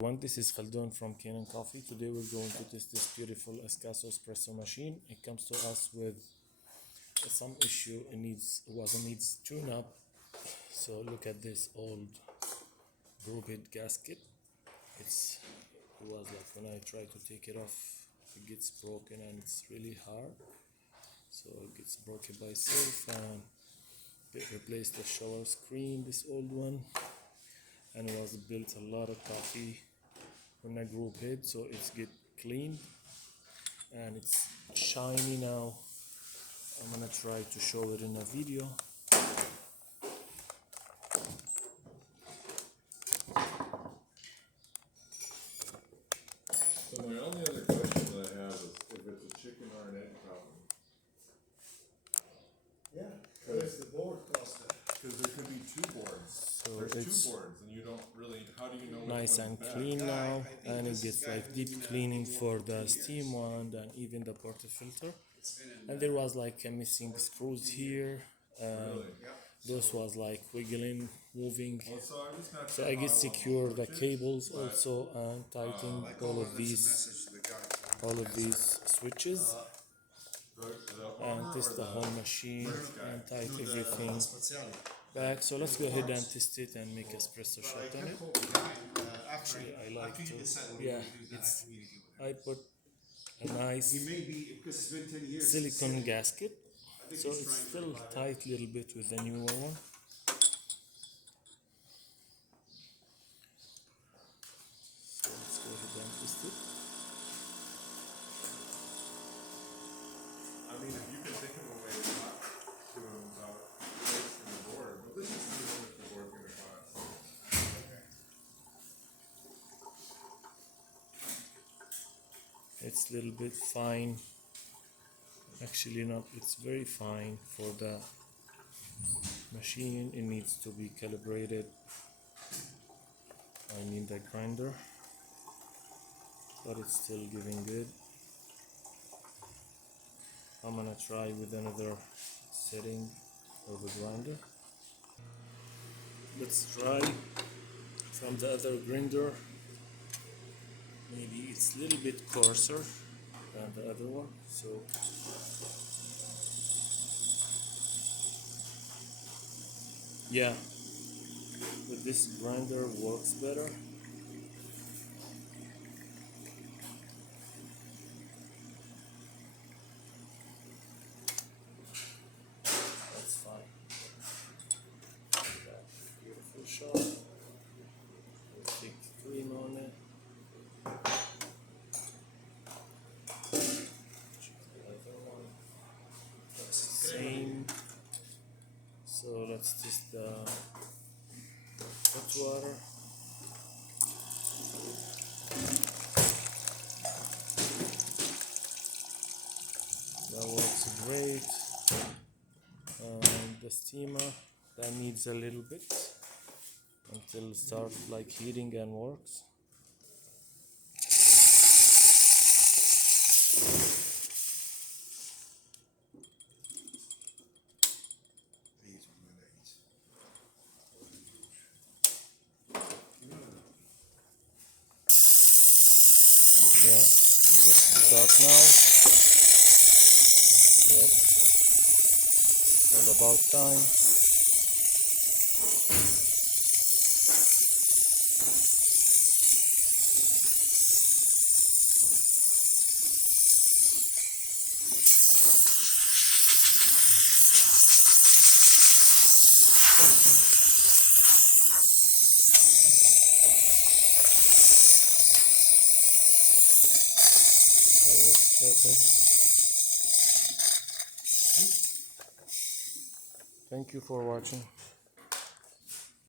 This is Khaldun from Kanen Coffee. Today we're going to test this beautiful Acaso espresso machine. It comes to us with some issue. It needs tune up. So look at this old group head gasket. It was like when I try to take it off, it gets broken and it's really hard. So it gets broken by itself and it replaced the shower screen, this old one, and it was built a lot of coffee on a group head, so it's get cleaned and it's shiny now. I'm gonna try to show it in a video. So my only other question that I have is if it's a chicken or an egg problem. Yeah, what is the board cost? Because there could be two boards. So There's it's two boards and you don't really, how do you know which nice one's and bad? clean now, I think and it this gets guy like has deep been, cleaning doing for it the 2 steam years. wand and even the portafilter. It's been in, And there was like a missing screws here. Really? yeah. Those was like wiggling, moving. Well, so I'm just not So sure I how get want secure to the approach it, cables but, also and tighten Like all always, of there's a these message to the guy. these switches the and owner test or the whole machine and tight everything back. So let's go ahead and test it and make espresso shot on it. Actually, I like to, yeah, I put a nice silicone gasket, so it's still tight a little bit with the newer one. So let's go ahead and test it. I mean, if you can think of a way to talk to him about fixing the board, but let's just see how much the board's gonna cost. It's a little bit fine, actually not, it's very fine for the machine. It needs to be calibrated. I need the grinder, but it's still giving good. I'm gonna try with another setting of the grinder. Let's try from the other grinder. Maybe it's a little bit coarser than the other one, so yeah, but this grinder works better. That's fine. Beautiful shot. We'll take cream on it. Same. So let's test the hot water. That works great. And the steamer, that needs a little bit until it starts like heating and works. Yeah, just start now. Was all about time. That works perfect. Thank you for watching.